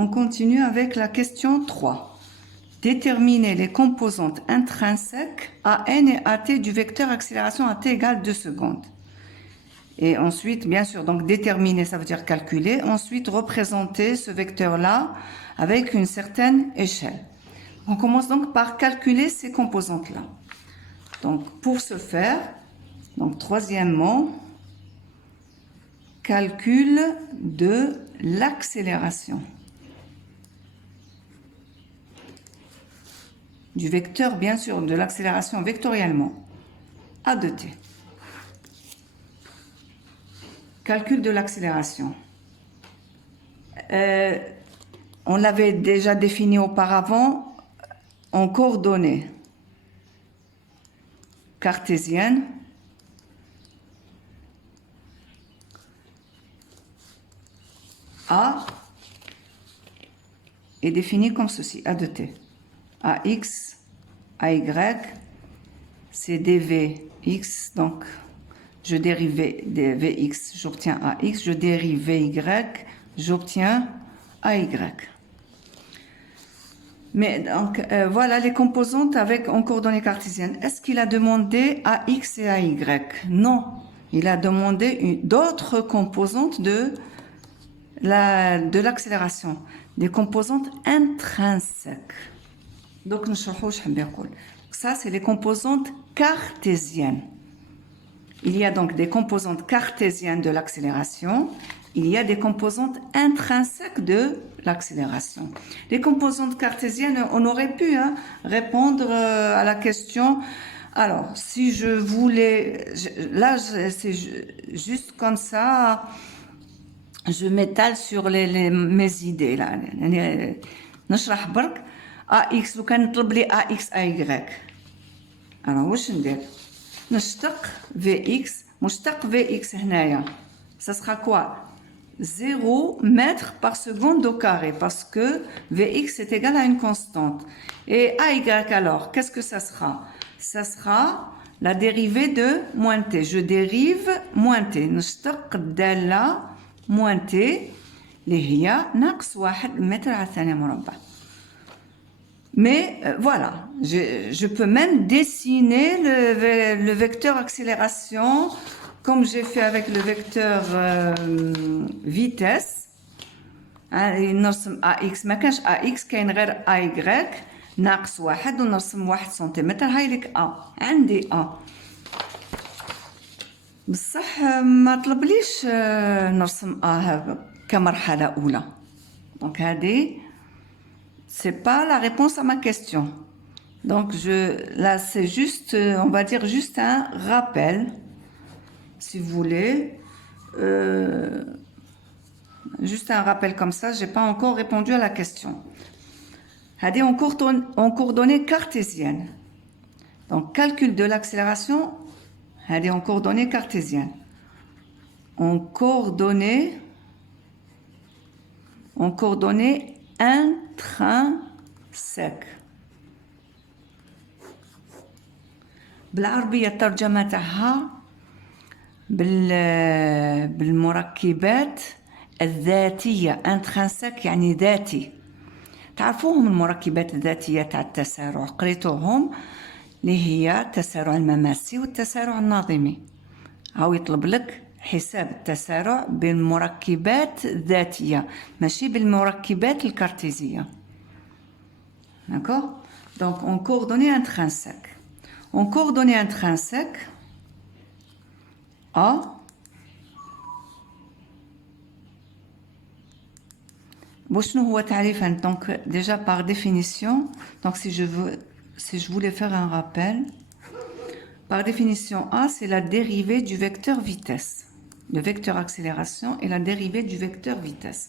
on continue avec la question 3. Déterminer les composantes intrinsèques AN et AT du vecteur accélération à t égale 2 secondes. Et ensuite, bien sûr, donc déterminer, ça veut dire calculer. Ensuite, représenter ce vecteur-là avec une certaine échelle. On commence donc par calculer ces composantes-là. Donc, pour ce faire, donc troisièmement, calcul de l'accélération du vecteur, bien sûr, de l'accélération vectoriellement, A de t. Calcul de l'accélération. On l'avait déjà défini auparavant en coordonnées cartésiennes. A est défini comme ceci, A de t. AX, AY, c'est dVx, donc je dérive Vx, j'obtiens AX, je dérive Vy, j'obtiens AY. Mais donc, voilà les composantes en coordonnées cartésiennes. Est-ce qu'il a demandé AX et AY? Non, il a demandé d'autres composantes de l'accélération, des composantes intrinsèques. Donc, ça, c'est les composantes cartésiennes. Il y a donc des composantes cartésiennes de l'accélération. Il y a des composantes intrinsèques de l'accélération. Les composantes cartésiennes, on aurait pu répondre à la question. Alors, si je voulais... Là, c'est juste comme ça. Je m'étale sur mes idées. Là. نشرح برك AX وكان نطلب لي AX AY. Alors, واش ندير؟ نشتق Vx مشتق Vx هنايا. Ça sera quoi? 0 mètres par seconde au carré parce que Vx est égal à une constante. Et AY alors, qu'est-ce que ça sera? Ça sera la dérivée de moins t. Je dérive moins t. نشتق الدالة moins t اللي هي ناقص 1 متر على الثانية مربع. Mais voilà, je peux même dessiner le vecteur accélération comme j'ai fait avec le vecteur vitesse. نرسم AX ما كانش AX كاين غير AY ناقص 1 ونرسم 1 سنتيمتر هاي لك A عندي A. بصح ما طلبليش نرسم A كمرحلة أولى. Donc هذه c'est pas la réponse à ma question. Donc là c'est juste, on va dire juste un rappel, si vous voulez, juste un rappel comme ça. J'ai pas encore répondu à la question. Hadé en coordonnées cartésiennes. Donc calcul de l'accélération. Hadé en coordonnées cartésiennes. En coordonnées intrinsèques. بالعربية الترجمة تاعها بالمركبات الذاتية انترنسك يعني ذاتي. تعرفوهم المركبات الذاتية تاع التسارع قريتوهم اللي هي التسارع المماسي والتسارع الناظمي. هاو يطلب لك حساب التسارع بالمركبات الذاتية ماشي بالمركبات الكارتيزية. D'accord? Donc en coordonnées intrinsèques. En coordonnées intrinsèques, A وشنو هو تعريفا؟ Donc déjà par définition, donc si je voulais faire un rappel, par définition A c'est la dérivée du vecteur vitesse. Le vecteur accélération est la dérivée du vecteur vitesse.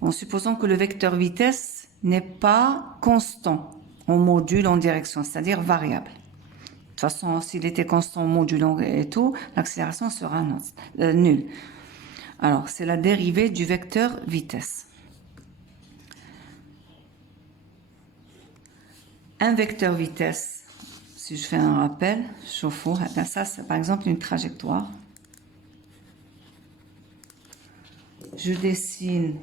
En supposant que le vecteur vitesse n'est pas constant en module en direction, c'est-à-dire variable. De toute façon, s'il était constant en module et tout, l'accélération sera nulle. Alors, c'est la dérivée du vecteur vitesse. Un vecteur vitesse, si je fais un rappel, ça c'est par exemple une trajectoire. Je dessine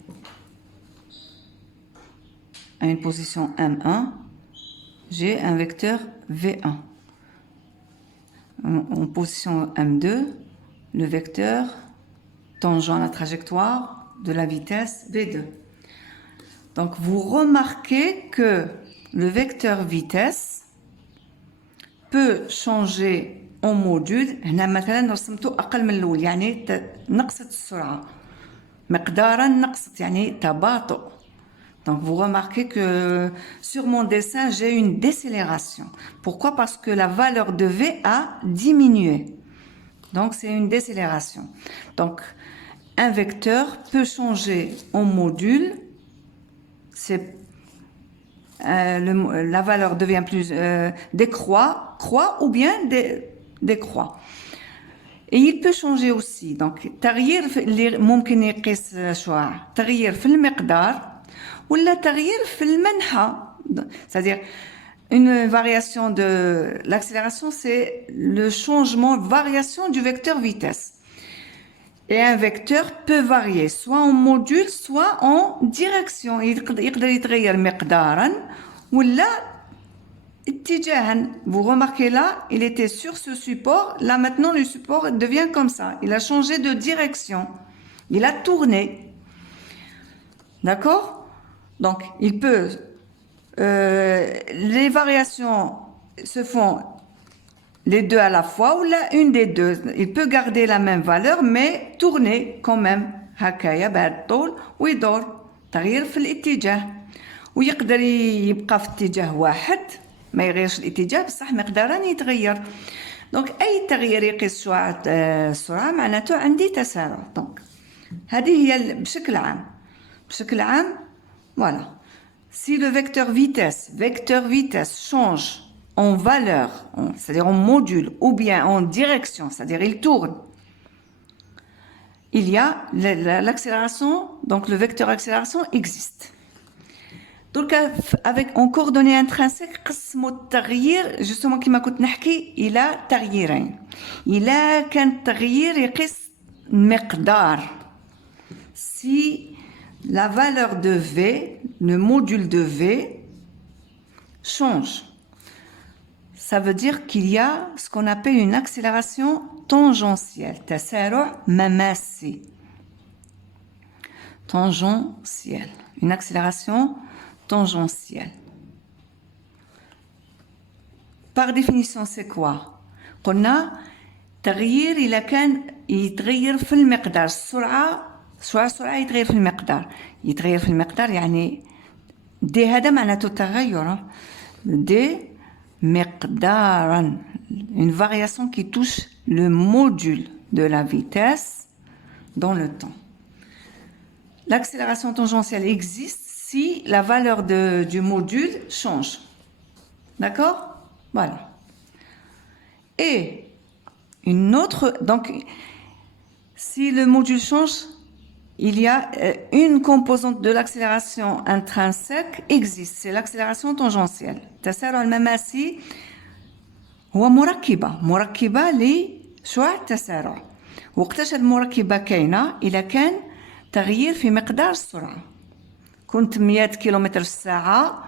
à une position M1, j'ai un vecteur V1. En position M2, le vecteur tangent à la trajectoire de la vitesse V2. Donc, vous remarquez que le vecteur vitesse peut changer en module. هنا مثلا رسمته أقل من الأول يعني نقصت السرعة. مقدارا نقصت يعني تباطؤ. Donc, vous remarquez que sur mon dessin, j'ai une décélération. Pourquoi? Parce que la valeur de V a diminué. Donc, c'est une décélération. Donc, un vecteur peut changer en module. La valeur devient plus décroît, croît ou bien décroît. Et il peut changer aussi. Donc, تغيير اللي ممكن يقيس شعاع تغيير في المقدار ولا تغيير في المنحى. C'est-à-dire, une variation de l'accélération, c'est le changement, variation du vecteur vitesse. Et un vecteur peut varier soit en module, soit en direction. يقدر يتغير مقدارا ولا اتجاها. Vous remarquez là, il était sur ce support. Là maintenant, le support devient comme ça. Il a changé de direction. Il a tourné. D'accord? Donc, il peut... les variations se font les deux à la fois ou là une des deux. Il peut garder la même valeur mais tourner quand même. هكايا بهذا الطول ويدور تغيير في الاتجاه ويقدر يبقى في اتجاه واحد ما يغيرش الاتجاه بصح مقدارا يتغير. دونك اي تغيير يقيس شعاع السرعه معناته عندي تسارع. دونك هذه هي بشكل عام voilà. Si le vecteur vitesse change en valeur, c'est-à-dire en module ou bien en direction, c'est-à-dire il tourne, il y a l'accélération, donc le vecteur accélération existe. Donc avec en coordonnées intrinsèques قسموا التغيير justement كما كنت نحكي إلى تغييرين. إلا كان التغيير يقيس مقدار. Si la valeur de V, le module de V, change. Ça veut dire qu'il y a ce qu'on appelle une accélération tangentielle. تسارع مماسي. Tangentielle. Une accélération tangentielle. Par définition, c'est quoi? قلنا تغيير إذا كان يتغير في المقدار. السرعة يتغير في المقدار. يتغير في المقدار يعني دي هذا معناته تغير. دي مقدارا. Une variation qui touche le module de la vitesse dans le temps. L'accélération tangentielle existe si la valeur du module change. D'accord? Voilà. Et une autre... Donc, si le module change, il y a une composante de l'accélération intrinsèque existe, c'est l'accélération tangentielle. التسارع المماسي هو مركبة لشعاع التسارع. وقتاش المركبة كاينة؟ إذا كان تغيير في مقدار السرعة. كنت 100 كيلومتر في الساعة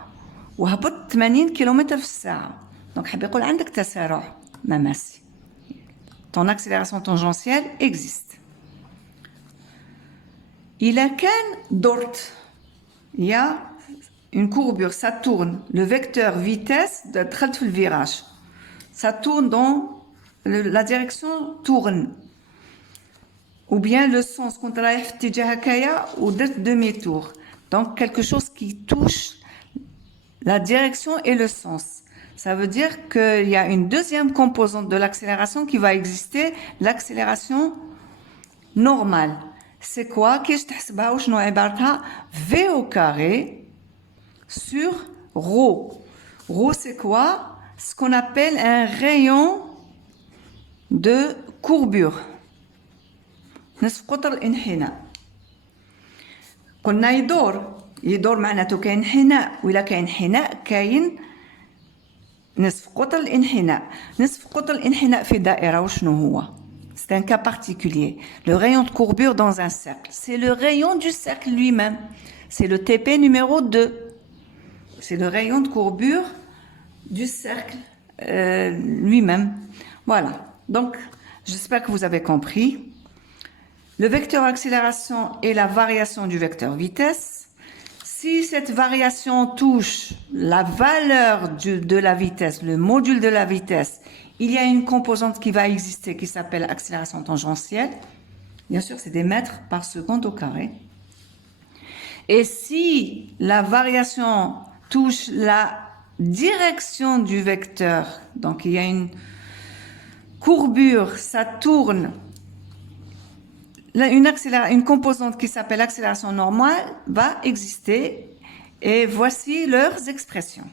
وهبط 80 كيلومتر في الساعة. دونك حاب يقول عندك تسارع مماسي. Ton accélération tangentielle existe. إذا كان درت il y a une courbure, ça tourne. Le vecteur vitesse دخلت في الفيراج. Ça tourne dans la direction tourne. Ou bien le sens كنت رايح في اتجاه هكايا ودرت demi tour. Donc quelque chose qui touche la direction et le sens. Ça veut dire qu'il y a une deuxième composante de l'accélération qui va exister, l'accélération normale. C'est quoi? كيفاش تحسبها وشنو عبارتها؟ V au carré sur ρ. Ρ c'est quoi? Ce qu'on appelle un rayon de courbure. نصف قطر الانحناء. قلنا يدور معناته كاين انحناء وإلا كاين انحناء كاين نصف قطر الانحناء. نصف قطر الانحناء في دائرة وشنو هو؟ C'est un cas particulier. Le rayon de courbure dans un cercle. C'est le rayon du cercle lui-même. C'est le TP numéro 2. C'est le rayon de courbure du cercle lui-même. Voilà. Donc, j'espère que vous avez compris. Le vecteur accélération est la variation du vecteur vitesse. Si cette variation touche la valeur de la vitesse, le module de la vitesse, il y a une composante qui va exister qui s'appelle accélération tangentielle. Bien sûr, c'est des mètres par seconde au carré. Et si la variation touche la direction du vecteur, donc il y a une courbure, ça tourne, une composante qui s'appelle accélération normale va exister et voici leurs expressions.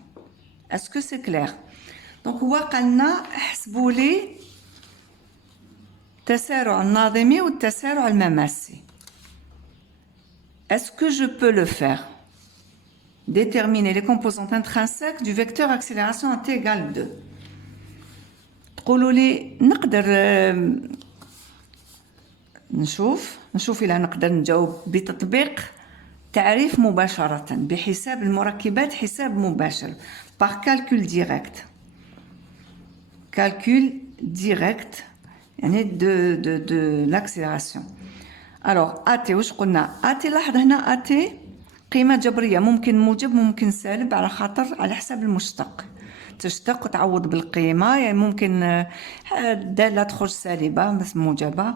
Est-ce que c'est clair? Donc, وقلنا حسبوا لي التسارع الناظمي والتسارع المماسي. Est-ce que je peux le faire? Déterminer les composantes intrinsèques du vecteur accélération à t égale 2. تقولوا لي نقدر نشوف إلا نقدر نجاوب بتطبيق تعريف مباشرة بحساب المركبات حساب مباشر par calcul direct. Calcul direct يعني de l'accélération. Alors AT واش قلنا AT لاحظ هنا AT قيمة جبرية ممكن موجب ممكن سالب على خاطر على حساب المشتق تشتق وتعوض بالقيمة يعني ممكن دالة تخرج سالبة بس موجبة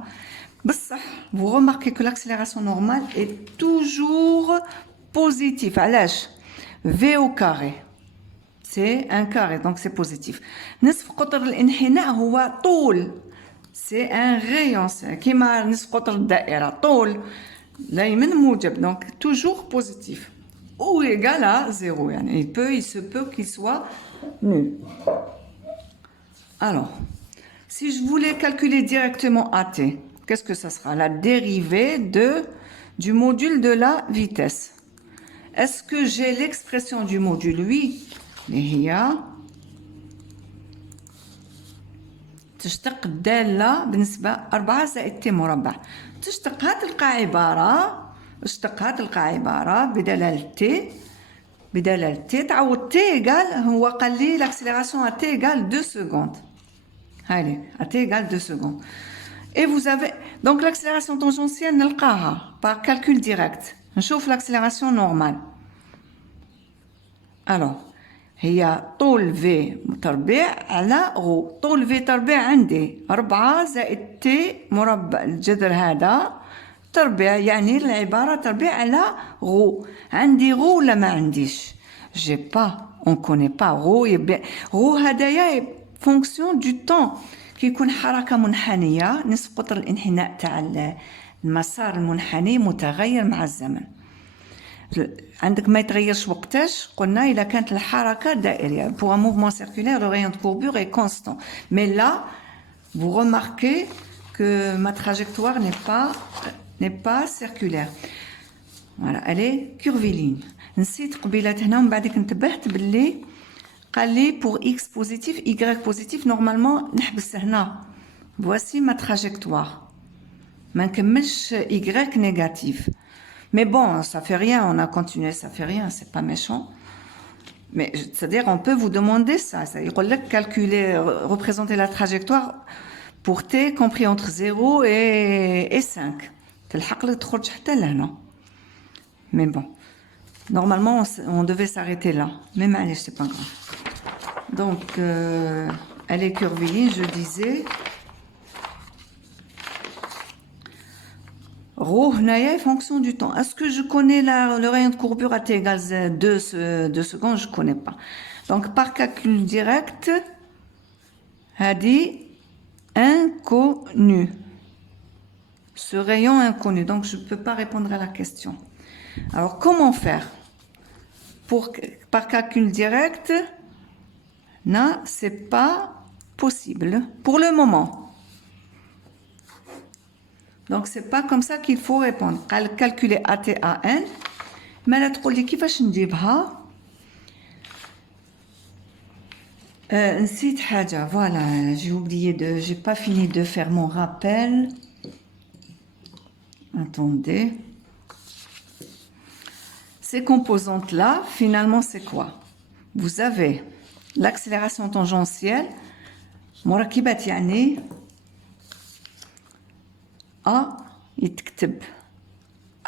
بصح vous remarquez que l'accélération normale est toujours positive علاش V au carré c'est un carré donc c'est positif نصف قطر الانحناء هو طول c'est un rayon كيما نصف قطر الدائرة طول دائما موجب donc toujours positif ou égal à 0 يعني il se peut qu'il soit nul. Alors si je voulais calculer directement AT, qu'est-ce que ça sera? La dérivée du module de la vitesse. Est-ce que j'ai l'expression du module? Oui. هي تشتق الدالة بالنسبة 4 زائد t مربع. تشتق هتلقى عبارة بدلالة t تعوض t égale هو قال لي l'accélération à t égale 2 secondes. Allez, à t égale 2 secondes. Et vous avez donc l'accélération tangentielle نلقاها par calcul direct. نشوف l'accélération normale. Alors هي طول v تربيع على غو طول v تربيع عندي 4 زائد t مربع الجذر هذا تربيع يعني العبارة تربيع على غو عندي غو ولا ما عنديش j'ai pas on connaît pas غو هدايا fonction du temps كيكون حركة منحنية نصف قطر الانحناء تاع المسار المنحني متغير مع الزمن عندك ما يتغيرش وقتاش قلنا إذا كانت الحركة دائرية pour un mouvement circulaire le rayon de courbure est constant mais là vous remarquez que ma trajectoire n'est pas circulaire voilà elle est curviligne نسيت قبيلات هنا ومن بعدك انتبهت باللي قال لي pour x positif y positif normalement نحبس هنا voici ma trajectoire ما نكملش y négatif mais bon ça fait rien on a continué ça fait rien c'est pas méchant mais c'est-à-dire on peut vous demander ça يقول لك calculer représenter la trajectoire pour t compris entre 0 et 5 تلحق لك تخرج حتى لهنا mais bon normalement on devait s'arrêter là mais معليش c'est pas grave donc elle est curviligne je disais rho هنايا fonction du temps est-ce que je connais le rayon de courbure à t égale 2 secondes je connais pas donc par calcul direct هذه inconnu ce rayon inconnu donc je ne peux pas répondre à la question alors comment faire par calcul direct non c'est pas possible pour le moment donc c'est pas comme ça qu'il faut répondre calculer ATAN mais là تقول لي كيفاش نجيبها نسيت حاجة voilà j'ai pas fini de faire mon rappel attendez ces composantes là finalement c'est quoi vous avez l'accélération tangentielle مركبات يعني A يتكتب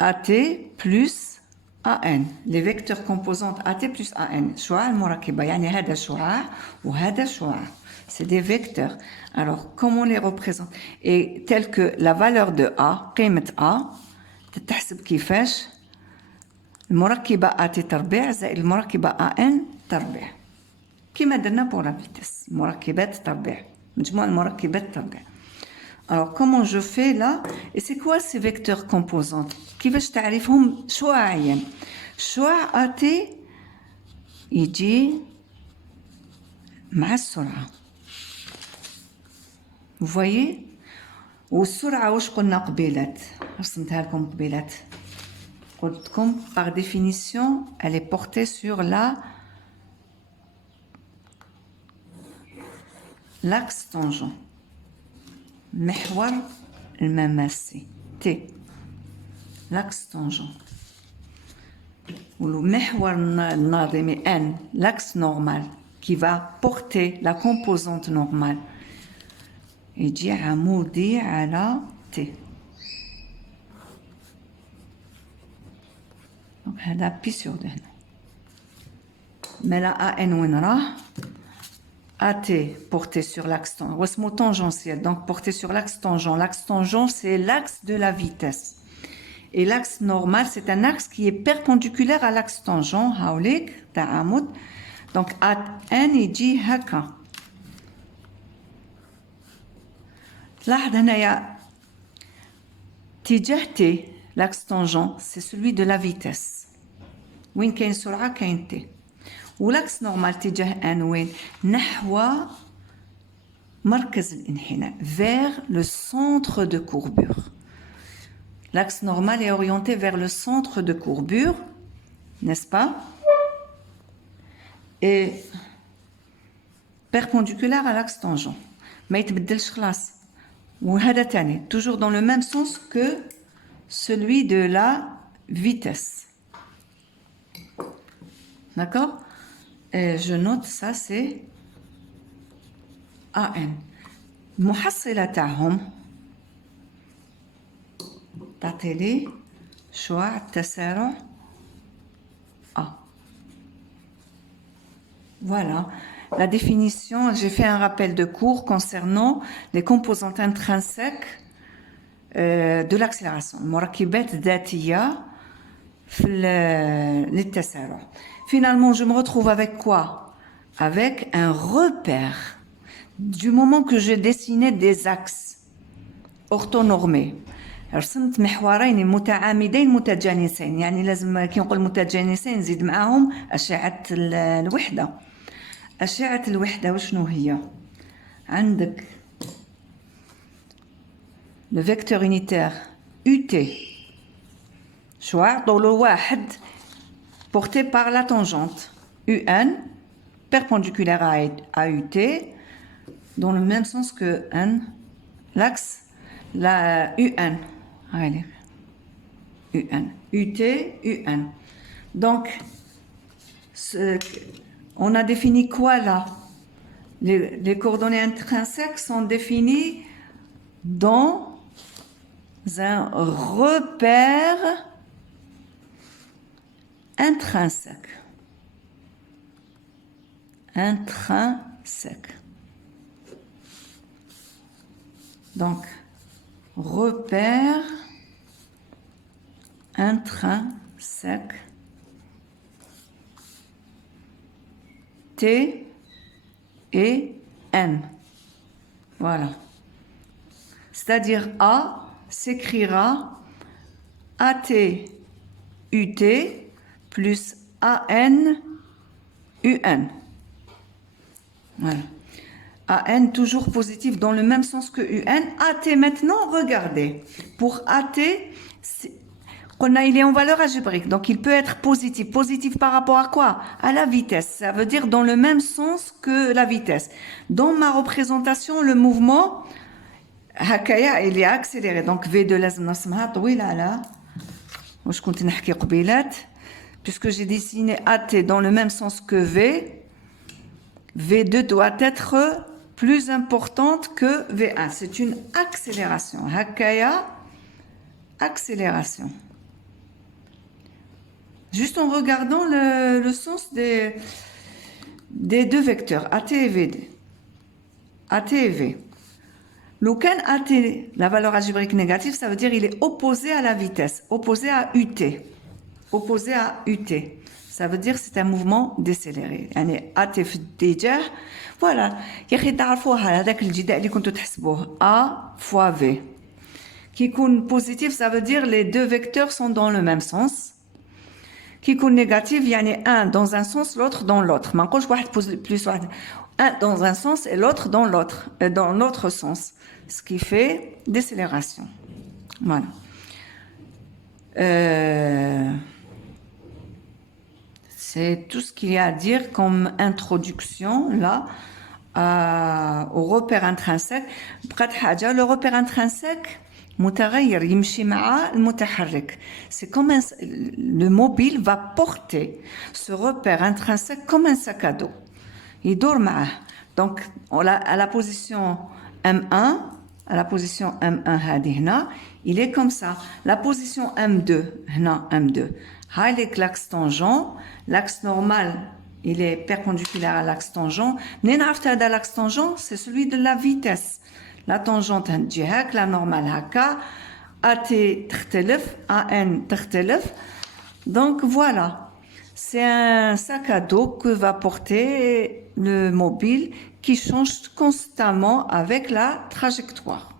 AT plus AN les vecteurs composantes AT plus AN شعاع المركبة يعني هذا شعاع وهذا شعاع c'est des vecteurs alors comment les représente et tel que la valeur de A قيمة A تتحسب كيفاش المركبة AT تربيع زائد المركبة AN تربيع كما درنا pour la vitesse مركبات تربيع مجموع المركبات تربيع. Alors comment je fais là et c'est quoi ces vecteurs composantes كيفاش تعرفهم شعاعيا شعاع AT يجي مع السرعة vous voyez والسرعة واش قلنا قبيلات رسمتها لكم قبيلات قلت لكم par définition elle est portée sur l'axe tangent محور المماسي T l'axe tangent والمحور الناظمي N l'axe normal qui va porter la composante normale يجي عمودي على T donc هذا بي سور دو هنا mais la AN وين راه AT porté sur l'axe tangentiel, donc porté sur l'axe tangent. L'axe tangent, c'est l'axe de la vitesse. Et l'axe normal, c'est un axe qui est perpendiculaire à l'axe tangent. Donc, AN, il dit هكا. تلاحظ هنايا اتجاه T, l'axe tangent, c'est celui de la vitesse. وين كاين سرعة كاين T. والعكس نورمال تجاه ان وين نحو مركز الانحناء vers le centre de courbure. L'axe normal est orienté vers le centre de courbure, n'est-ce pas? Et perpendiculaire à l'axe tangent. ما يتبدلش خلاص. وهذا تاني toujours dans le même sens que celui de la vitesse. D'accord? Et je note ça c'est AN. المحصلة تاعهم تعطي لي شعاع التسارع A. Voilà la définition. J'ai fait un rappel de cours concernant les composantes intrinsèques de l'accélération. المركبات ذاتية في للتسارع. Finalement, je me retrouve avec quoi? Avec un repère. Du moment que je dessinais des axes orthonormés. رسمت محورين متعامدين متجانسين يعني لازم كي نقول متجانسين نزيد معاهم أشعة الوحدة. أشعة الوحدة وشنو هي؟ عندك le vecteur unitaire UT شعاع طوله واحد porté par la tangente UN perpendiculaire à UT dans le même sens que N, l'axe, la UN. Allez, UN, UT, UN. Donc, on a défini quoi là? Les coordonnées intrinsèques sont définies dans un repère intrinsèque. Intrinsèque. Donc, repère intrinsèque T et N. Voilà. C'est-à-dire A s'écrira AT UT plus AN UN. Voilà. AN toujours positif dans le même sens que UN. AT maintenant, regardez. Pour AT, il est en valeur algébrique, donc il peut être positif. Positif par rapport à quoi? À la vitesse. Ça veut dire dans le même sens que la vitesse. Dans ma représentation, le mouvement, il est accéléré. Donc V2 لازم نرسمها طويلة على واش كنت نحكي قبيلات puisque j'ai dessiné AT dans le même sens que V. V2 doit être plus importante que V1. C'est une accélération. Hakaya, accélération. Juste en regardant le sens des deux vecteurs, AT et VD. AT et V. Locan AT, la valeur algébrique négative, ça veut dire qu'il est opposé à la vitesse, opposé à UT. Opposé à UT. Ça veut dire c'est un mouvement décéléré. يعني AT في اتجاه voilà. يا أخي تعرفوها هذاك الجداء اللي كنتوا تحسبوه A fois V. Qui يكون positif, ça veut dire les deux vecteurs sont dans le même sens. Qui يكون négatif, يعني un dans un sens, l'autre dans l'autre. ما نقولش واحد plus واحد. Un dans un sens et l'autre dans l'autre sens. Ce qui fait décélération. Voilà. C'est tout ce qu'il y a à dire comme introduction là au repère intrinsèque. Le repère intrinsèque متغير يمشي مع المتحرك. C'est comme le mobile va porter ce repère intrinsèque comme un sac à dos. يدور معه. Donc à la position M1, à la position M1 هذه هنا, il est comme ça. La position M2, هنا M2. Avec l'axe tangent, l'axe normal, il est perpendiculaire à l'axe tangent. L'axe tangent, c'est celui de la vitesse. La tangente هتجي la normale هكا. AT تختلف, AN تختلف. Donc voilà, c'est un sac à dos que va porter le mobile qui change constamment avec la trajectoire.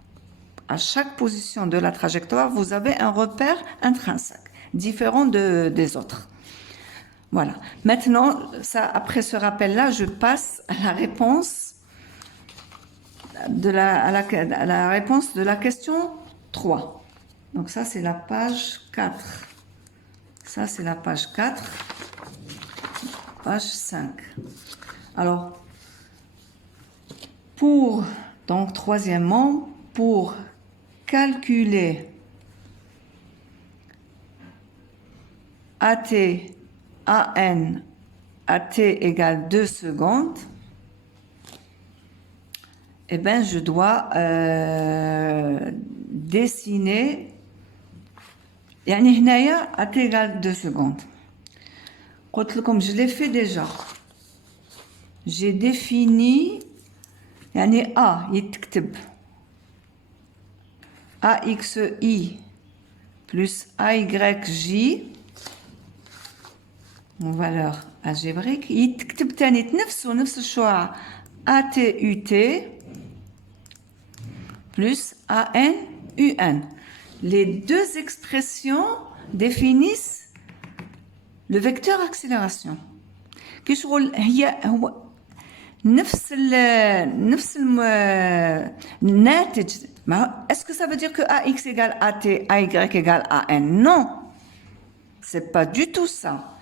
À chaque position de la trajectoire, vous avez un repère intrinsèque, différent des autres. Voilà. Maintenant, après ce rappel-là, je passe à la réponse à la réponse de la question 3. Donc ça, c'est la page 4. Ça, c'est la page 4. Page 5. Alors, donc troisièmement, pour calculer AT, AN, AT égale 2 secondes, eh bien, je dois dessiner يعني هنايا AT égale 2 secondes. قلت لكم je l'ai fait déjà. J'ai défini يعني A يتكتب AXI plus AYJ en valeur algébrique يتكتب تاني نفس الشعاع ATUT plus ANUN. Les deux expressions définissent le vecteur accélération. كيشغل هو نفس الناتج. Est-ce que ça veut dire que AX égale AT, AY égale AN? Non, c'est pas du tout ça.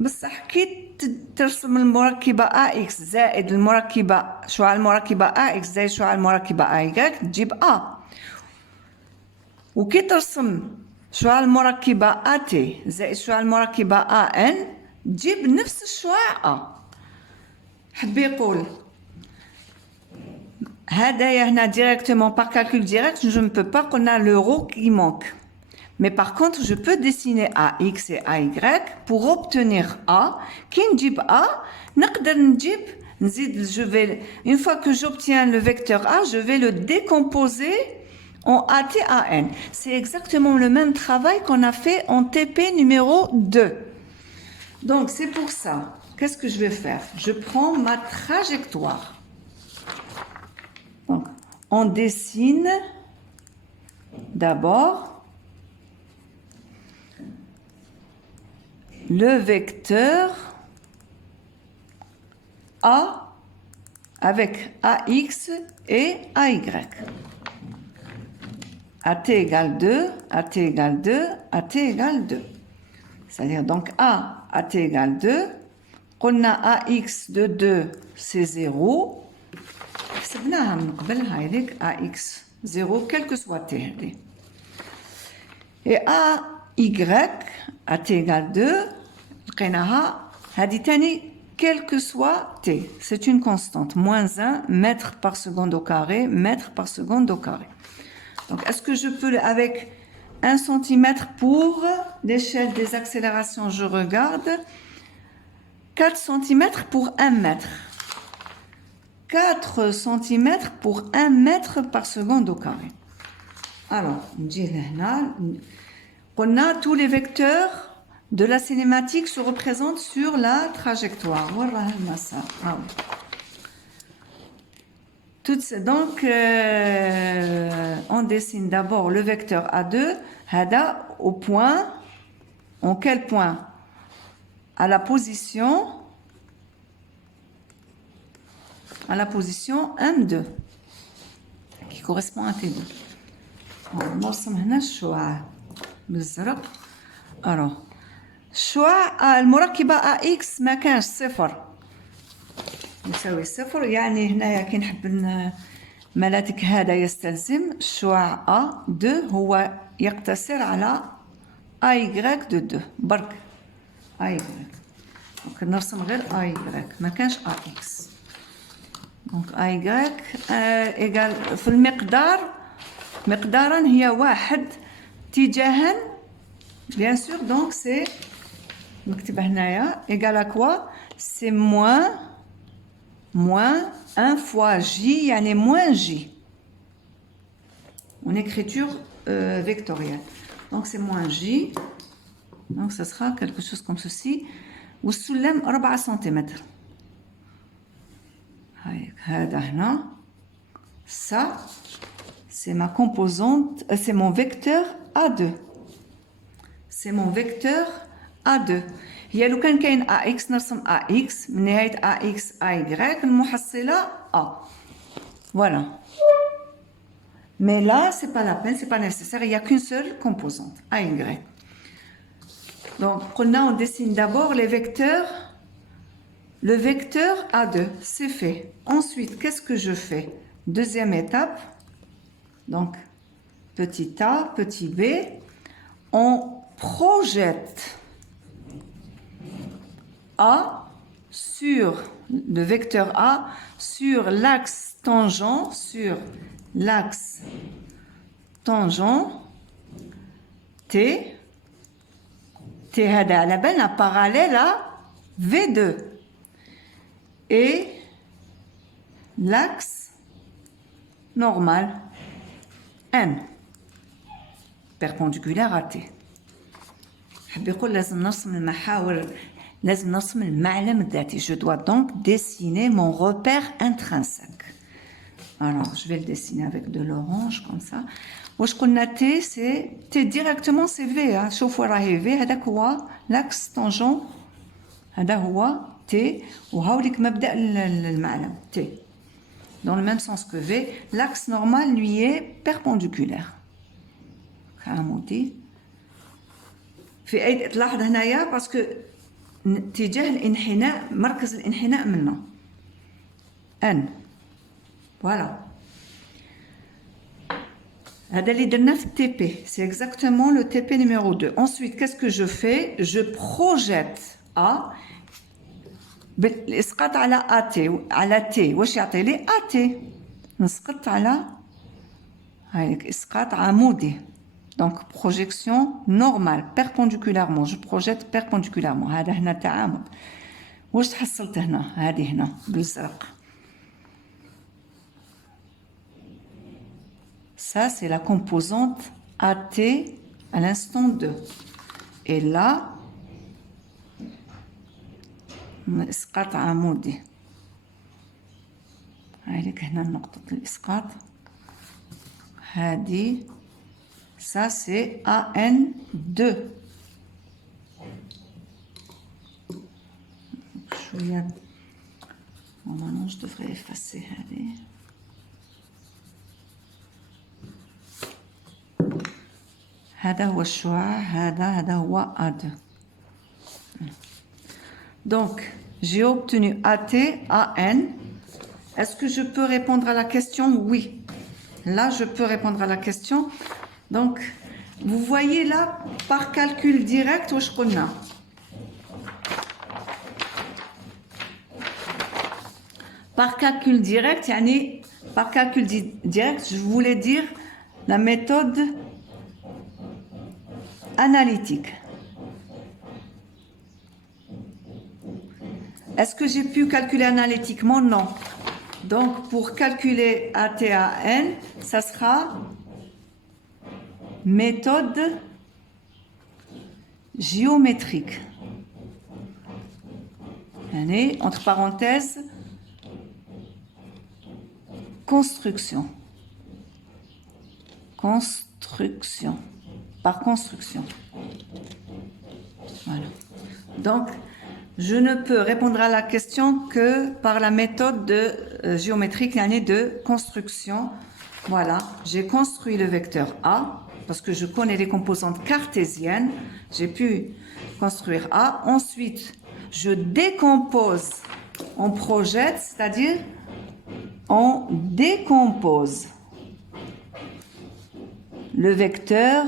بصح كي ترسم المركبة AX زائد المركبة شعاع المركبة AX زائد شعاع المركبة AY تجيب A. وكي ترسم شعاع المركبة AT زائد شعاع المركبة AN تجيب نفس الشعاع A. حب يقول هذايا هنا directement par calcul direct, je ne peux pas qu'on a l'euro qui manque. Mais par contre, je peux dessiner AX et AY pour obtenir A. Qui نجيب A, نقدر نجيب نزيد, une fois que j'obtiens le vecteur A, je vais le décomposer en AT, AN. C'est exactement le même travail qu'on a fait en TP numéro 2. Donc, c'est pour ça. Qu'est-ce que je vais faire? Je prends ma trajectoire. Donc, on dessine d'abord le vecteur A avec AX et AY. AT égale 2, AT égale 2, AT égale 2. C'est-à-dire donc A, AT égale 2. On a AX de 2, c'est 0. حسبناها من قبل هايديك AX 0 quel que soit T. Et AY AT égale 2 لقيناها هذه تاني quel que soit t. C'est une constante. Moins 1 mètre par seconde au carré, mètre par seconde au carré. Donc, est-ce que je peux, avec 1 centimètre pour l'échelle des accélérations, je regarde. 4 centimètres pour 1 mètre. 4 centimètres pour 1 mètre par seconde au carré. Alors, on a tous les vecteurs de la cinématique se représentent sur la trajectoire. Voilà ça. Ah oui. Donc, on dessine d'abord le vecteur A2, Hada, au point. En quel point? À la position M2, qui correspond à T2. نرسم هنا الشعاع بالزرق. alors الشعاع المركبة AX ما كانش صفر يساوي صفر، يعني هنايا كي نحب ملاتك هذا يستلزم الشعاع A2 هو يقتصر على AY de 2 برك AY. دونك نرسم غير AY ما كانش AX. دونك AY إيجال في المقدار مقدارا هي واحد اتجاها bien sûr donc c'est نكتبها هنايا égal à quoi c'est moins 1 fois J يعني moins J en écriture vectorielle. Donc c'est moins J, donc ça sera quelque chose comme ceci. والسلم 4 سنتيمتر. هذا هنا ça c'est ma composante, c'est mon vecteur A2. C'est mon vecteur A2. هي لو كان كاين AX نرسم AX من نهاية AX AY المحصلة A. Voilà. Mais là, c'est pas la peine, c'est pas nécessaire. Il n'y a qu'une seule composante, AY. Donc, on dessine d'abord les vecteurs. Le vecteur A2, c'est fait. Ensuite, qu'est-ce que je fais? Deuxième étape. Donc, petit a, petit b, on projette A sur le vecteur A sur l'axe tangent, T. T هذا على بالنا parallèle à V2 et l'axe normal N perpendiculaire à T. حب يقول لازم نرسم المحاور، لازم نرسم المعلم الذاتي. Je dois donc dessiner mon repère intrinsèque. Alors, je vais le dessiner avec de l'orange comme ça. واش قلنا T c'est T directement c'est V. hein. شوفوا راهي V هذاك هو l'axe tangent، هذا هو T وهاوليك مبدأ المعلم T. Dans le même sens que V, l'axe normal lui est perpendiculaire. عمودي. في أي تلاحظ هنايا باسكو اتجاه الانحناء مركز الانحناء منه N. Voilà. هذا اللي درنا في TP. C'est exactement le TP numéro 2. Ensuite, qu'est-ce que je fais? Je projette A بالإسقاط على AT على T. واش يعطي لي AT؟ نسقط على هايك إسقاط عمودي. Donc projection normale perpendiculairement. Je projette perpendiculairement. هذا هنا تعامد. واش تحصلت هنا؟ هذه هنا بالزرق. Ça c'est la composante AT à l'instant 2. Et là إسقاط عمودي. هايلك هنا نقطة الإسقاط. هذه ça c'est AN2. شوية normalement je devrais effacer هذه. هذا هو الشعاع، هذا هو A2. Donc, j'ai obtenu AT, AN. Est-ce que je peux répondre à la question? Oui. Là, je peux répondre à la question. Donc, vous voyez là, par calcul direct, où je connais. Par calcul direct, par calcul direct, je voulais dire la méthode analytique. Est-ce que j'ai pu calculer analytiquement? Non. Donc, pour calculer ATAN, ça sera méthode géométrique. Allez, entre parenthèses, construction. Construction. Par construction. Voilà. Donc, je ne peux répondre à la question que par la méthode géométrique, l'année de construction. Voilà, j'ai construit le vecteur A, parce que je connais les composantes cartésiennes. J'ai pu construire A. Ensuite, je décompose, on projette, c'est-à-dire on décompose le vecteur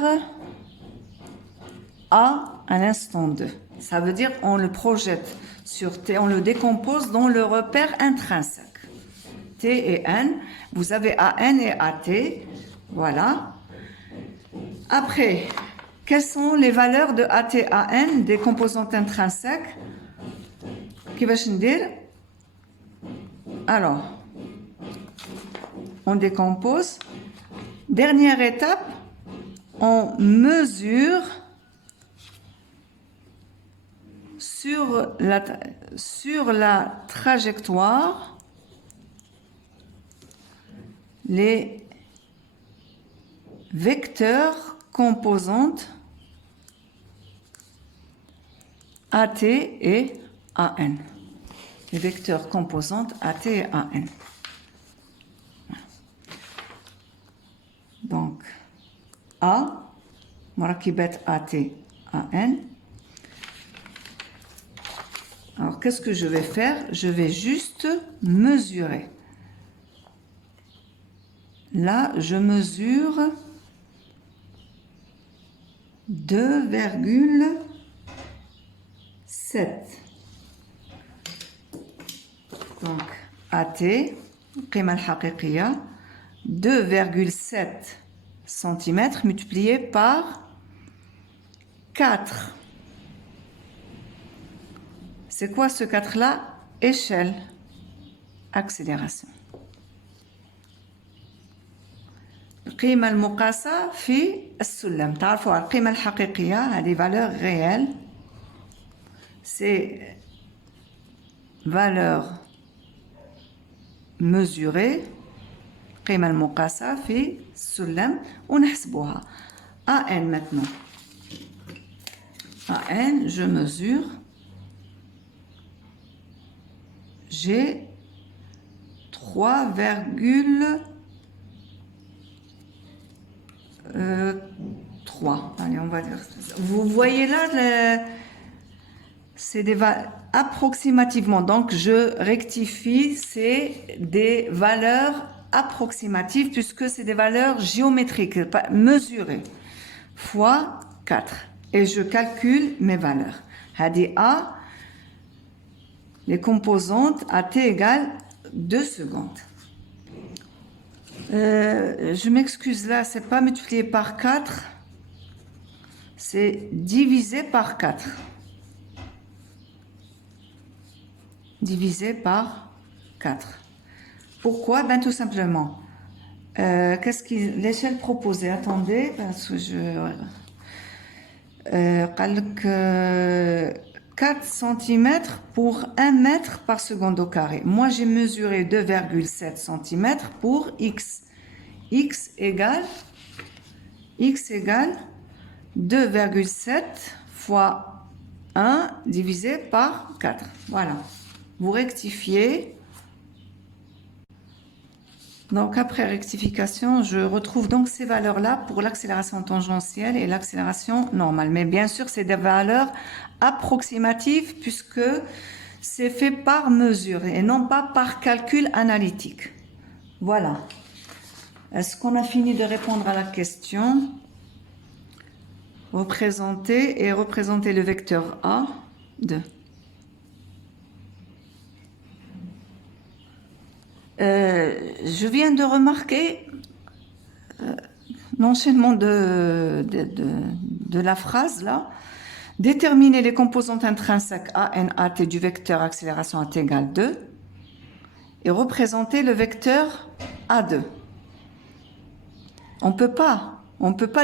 A à l'instant 2. Ça veut dire on le projette sur T, on le décompose dans le repère intrinsèque. T et N, vous avez AN et AT, voilà. Après, quelles sont les valeurs de AT, AN des composantes intrinsèques? Qui va dire? Alors, on décompose. Dernière étape, on mesure sur la trajectoire les vecteurs composantes AT et AN. Les vecteurs composantes AT et AN. Donc, A, Marakibat AT, AN. Alors, qu'est-ce que je vais faire? Je vais juste mesurer. Là, je mesure 2,7. Donc, AT, قيمة الحقيقية, 2,7 cm multiplié par 4. C'est quoi ce 4-là? Échelle, accélération. القيمة المقاسة في السلم. تعرفوا القيمة الحقيقية هذه valeur réelle. C'est valeur mesurée. القيمة المقاسة في السلم ونحسبوها. AN maintenant. AN, je mesure. J'ai 3,3. Allez, on va dire. Vous voyez là, c'est approximativement. Donc, je rectifie, c'est des valeurs approximatives puisque c'est des valeurs géométriques, mesurées, fois 4. Et je calcule mes valeurs. Hadi A, les composantes à t égale 2 secondes. Je m'excuse là, c'est pas multiplié par 4, c'est divisé par 4. Divisé par 4. Pourquoi? Ben tout simplement. Qu'est-ce que l'échelle proposée? Attendez, parce que je... 4 cm pour 1 mètre par seconde au carré. Moi, j'ai mesuré 2,7 cm pour x. X égale 2,7 fois 1 divisé par 4. Voilà. Vous rectifiez. Donc, après rectification, je retrouve donc ces valeurs-là pour l'accélération tangentielle et l'accélération normale. Mais bien sûr, c'est des valeurs approximatives puisque c'est fait par mesure et non pas par calcul analytique. Voilà. Est-ce qu'on a fini de répondre à la question? Représenter le vecteur A de... Je viens de remarquer l'enchaînement de la phrase là. Déterminer les composantes intrinsèques A, N, A, T du vecteur accélération à t égale 2 et représenter le vecteur A2. On peut pas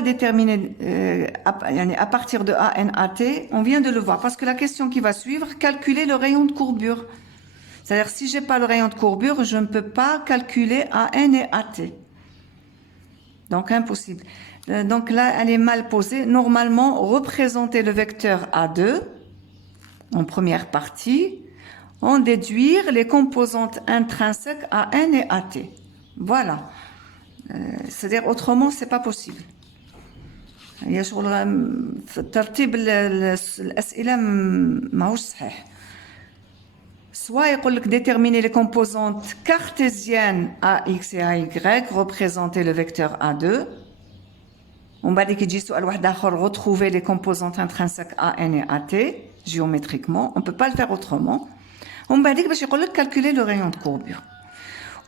déterminer à partir de A, N, A, T, on vient de le voir, parce que la question qui va suivre, calculer le rayon de courbure. C'est-à-dire, si j'ai pas le rayon de courbure, je ne peux pas calculer AN et AT. Donc, impossible. Donc là, elle est mal posée. Normalement, représenter le vecteur A2 en première partie, en déduire les composantes intrinsèques AN et AT. Voilà. C'est-à-dire, autrement, c'est pas possible. Il y a sur le ترتيب الأسئلة ماهوش صحيح. Soit il déterminer les composantes cartésiennes AX et AY, représenter le vecteur A2. On va dire qu'il dit retrouver les composantes intrinsèques AN et AT géométriquement. On ne peut pas le faire autrement. On va dire qu'il calculer le rayon de courbure.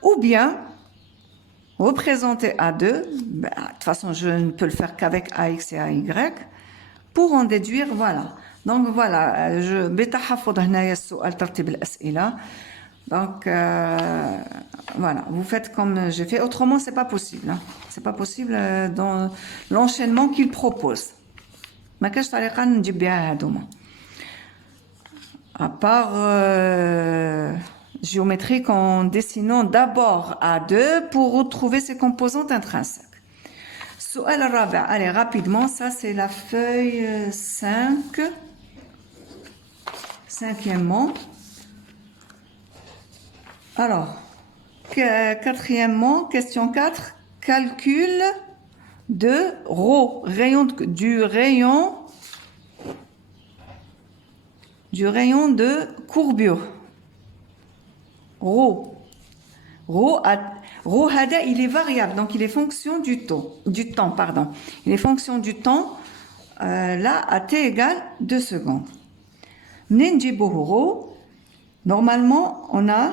Ou bien représenter A2. De toute façon, je ne peux le faire qu'avec AX et AY. Pour en déduire, voilà. Donc voilà, je بتحفظ هنايا السؤال ترتيب الأسئلة. Donc voilà, vous faites comme j'ai fait. Autrement, c'est pas possible. Hein. C'est pas possible dans l'enchaînement qu'il propose. ما كاش طريقة نجيب بها هادوما. À part géométrique en dessinant d'abord A2 pour retrouver ses composantes intrinsèques. السؤال الرابع, allez rapidement, ça c'est la feuille 5. Cinquièmement. Alors, quatrièmement, question 4, calcul de ρ, du rayon de courbure. ρ, il est variable, donc il est fonction du temps, pardon. Il est fonction du temps, là, à t égale 2 secondes. Normalement, on a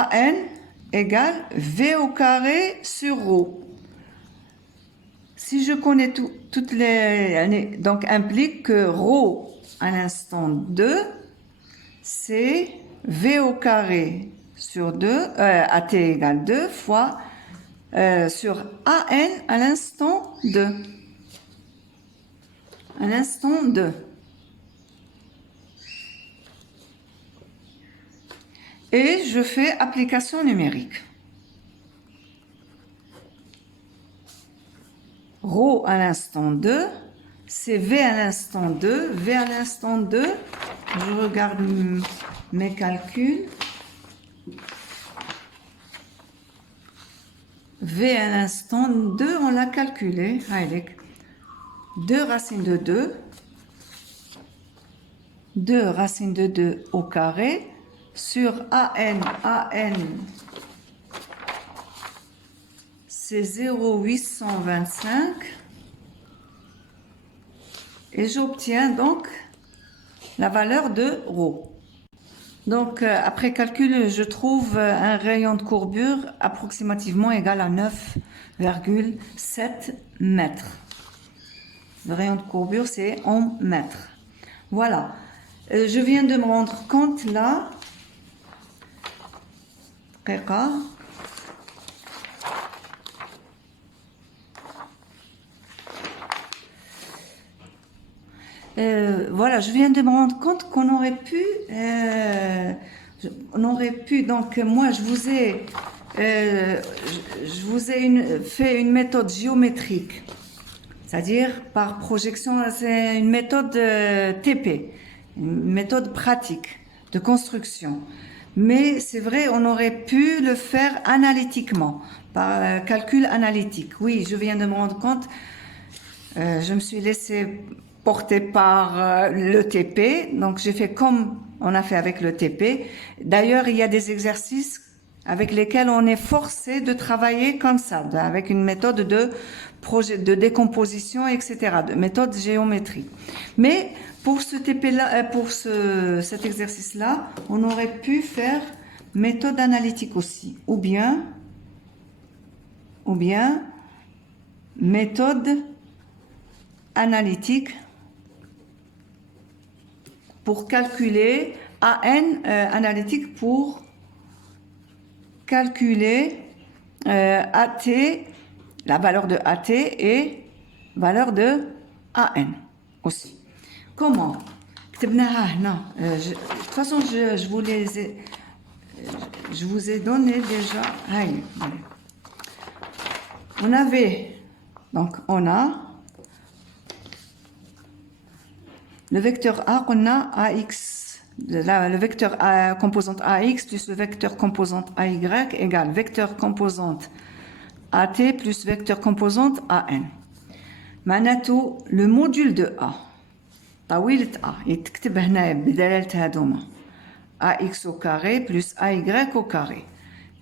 AN égale V au carré sur ρ. Si je connais toutes les... Donc, implique que ρ à l'instant 2, c'est V au carré sur 2, à t égale 2 fois sur AN à l'instant 2. À l'instant 2. Et je fais application numérique. ρ à l'instant 2, c'est V à l'instant 2. V à l'instant 2, je regarde mes calculs. V à l'instant 2, on l'a calculé. Avec 2 racines de 2. 2 racines de 2 au carré sur AN. AN, c'est 0,825. Et j'obtiens donc la valeur de ρ. Donc, après calcul, je trouve un rayon de courbure approximativement égal à 9,7 mètres. Le rayon de courbure, c'est en mètres. Voilà. Je viens de me rendre compte là. Voilà, je viens de me rendre compte qu'on aurait pu, donc moi je vous ai fait une méthode géométrique, c'est-à-dire par projection, c'est une méthode TP, une méthode pratique de construction. Mais c'est vrai, on aurait pu le faire analytiquement, par calcul analytique. Oui, je viens de me rendre compte, je me suis laissé porté par le TP, donc j'ai fait comme on a fait avec le TP. D'ailleurs, il y a des exercices avec lesquels on est forcé de travailler comme ça, avec une méthode de décomposition, etc., de méthode géométrique. Mais pour ce TP-là, cet exercice-là, on aurait pu faire méthode analytique aussi, ou bien méthode analytique pour calculer AN, analytique pour calculer AT, la valeur de AT et valeur de AN aussi. Comment? De toute façon, je vous ai donné déjà. Allez. On a le vecteur A qu'on a AX, le vecteur composante AX plus le vecteur composante AY égale vecteur composante AT plus vecteur composante AN. معناته le module de A طويلة A يتكتب هنا بدلالة هذوما AX au carré plus AY au carré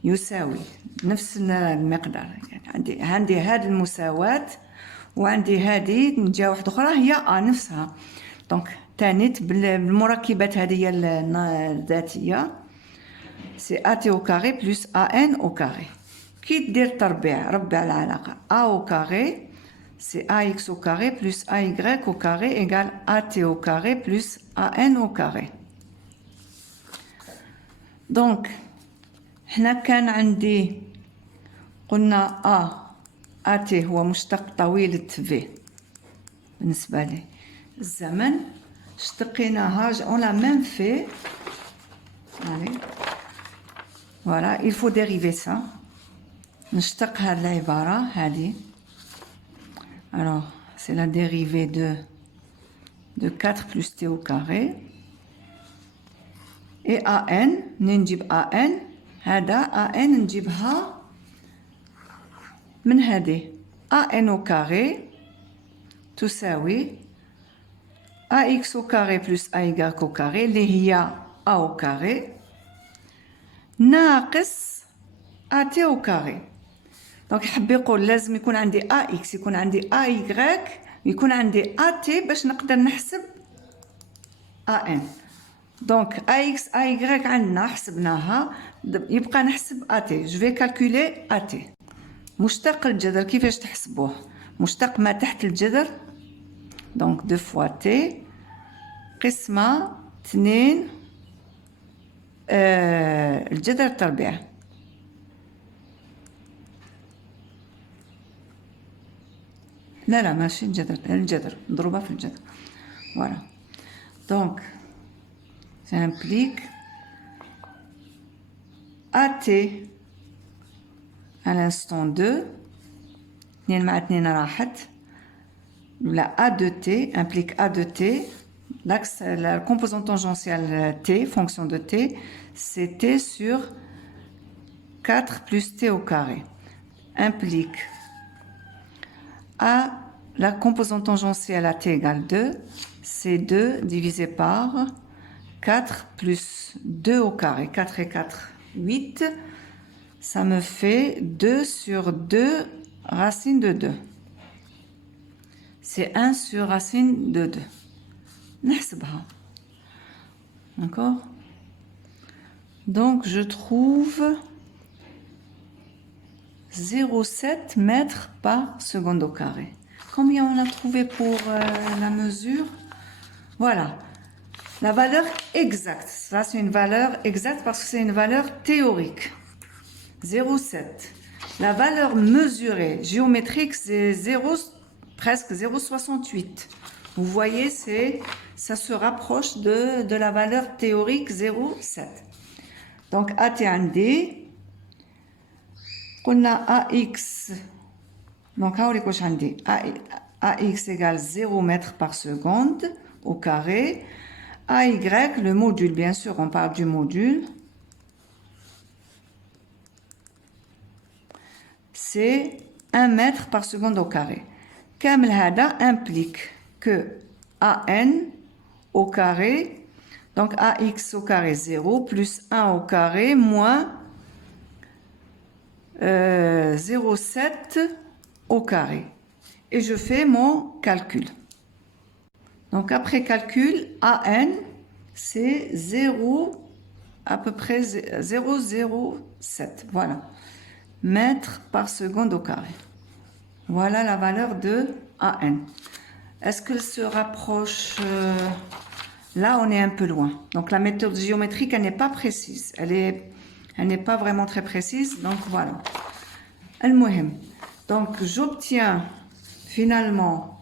يساوي نفس المقدار. يعني عندي هذه المساواة وعندي هذه من جهة واحدة أخرى هي A نفسها. دونك تانيت بالمركبات هذه الذاتية سي AT au carré plus AN au carré. كي دير تربيع ربع العلاقة A au carré c'est AX au carré plus AY au carré égale AT au carré plus AN au carré. Donc هنا كان عندي قلنا AT هو مشتق طويلة V بالنسبة لي الزمن اشتقيناها on l'a même fait. Allez. Voilà, il faut dériver ça. نشتق هذه العبارة هذه. Alors, c'est la dérivée de 4 plus t au carré. Et AN, نجيب AN, هذا AN نجيبها من هذه AN au carré تساوي AX au carré plus AY au carré اللي هي A au carré ناقص AT au carré. دونك حب يقول لازم يكون عندي AX يكون عندي AY يكون عندي AT باش نقدر نحسب AN. دونك AX AY عندنا حسبناها يبقى نحسب AT. جو في كالكولي AT. مشتق الجذر كيفاش تحسبوه؟ مشتق ما تحت الجذر دونك 2 فوا T قسمة 2 الجذر التربيع. لا ماشي الجذر مضروبة في الجذر. Voilà. Donc, ça implique AT à l'instant 2 2 مع 2 راحت ولا A de T implique A de T. L'axe, la composante tangentielle T, fonction de T, c'est T sur 4 plus T au carré. Implique A, la composante tangentielle à T égale 2, c'est 2 divisé par 4 plus 2 au carré. 4 et 4, 8. Ça me fait 2 sur 2 racine de 2. C'est 1 sur racine de 2. نحسبها. D'accord? Donc je trouve 0,7 mètres par seconde au carré. Combien on a trouvé pour la mesure? Voilà. La valeur exacte. Ça, c'est une valeur exacte parce que c'est une valeur théorique. 0,7. La valeur mesurée géométrique, c'est presque 0,68. Vous voyez, ça se rapproche de la valeur théorique 0,7. Donc, AT1D, on a AX. Donc, AX égale 0 mètres par seconde au carré. AY, le module, bien sûr, on parle du module. C'est 1 mètre par seconde au carré. Kamel hada implique que AN au carré, donc AX au carré 0 plus 1 au carré moins 0,7 au carré. Et je fais mon calcul. Donc après calcul, AN, c'est 0, à peu près 0,07. Voilà. Mètres par seconde au carré. Voilà la valeur de AN. Est-ce qu'elle se rapproche là, on est un peu loin. Donc la méthode géométrique, elle n'est pas précise. Elle n'est pas vraiment très précise. Donc voilà. Donc j'obtiens finalement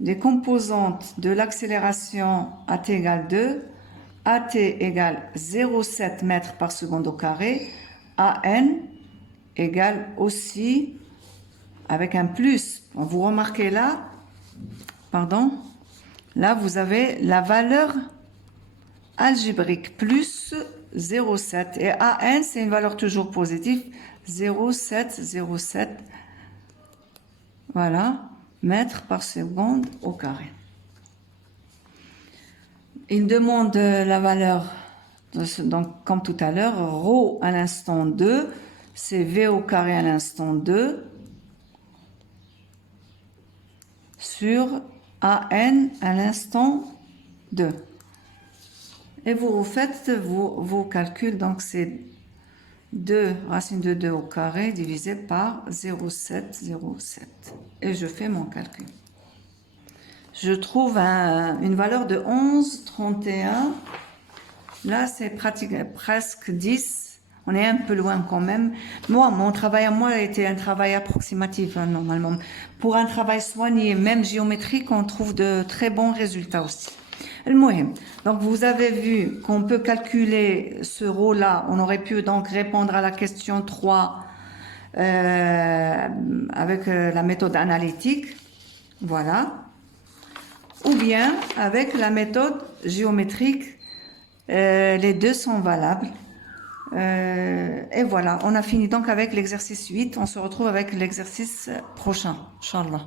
des composantes de l'accélération AT égale 2, AT égale 0,7 mètres par seconde au carré, AN égale aussi, avec un plus, vous remarquez là, pardon, là vous avez la valeur algébrique, plus 0,7, et AN c'est une valeur toujours positive, 0,707, voilà, mètres par seconde au carré. Il demande la valeur, donc comme tout à l'heure, ρ à l'instant 2, c'est V au carré à l'instant 2, sur AN à l'instant 2. Et vous refaites vos calculs, donc c'est 2 racine de 2 au carré divisé par 0,707. Et je fais mon calcul. Je trouve une valeur de 11,31. Là, c'est presque 10. On est un peu loin quand même. Moi, mon travail à moi était un travail approximatif, hein, normalement. Pour un travail soigné, même géométrique, on trouve de très bons résultats aussi. Donc, vous avez vu qu'on peut calculer ce ρ-là. On aurait pu donc répondre à la question 3 avec la méthode analytique. Voilà. Ou bien avec la méthode géométrique. Les deux sont valables. Et voilà, on a fini donc avec l'exercice 8. On se retrouve avec l'exercice prochain, Inch'Allah.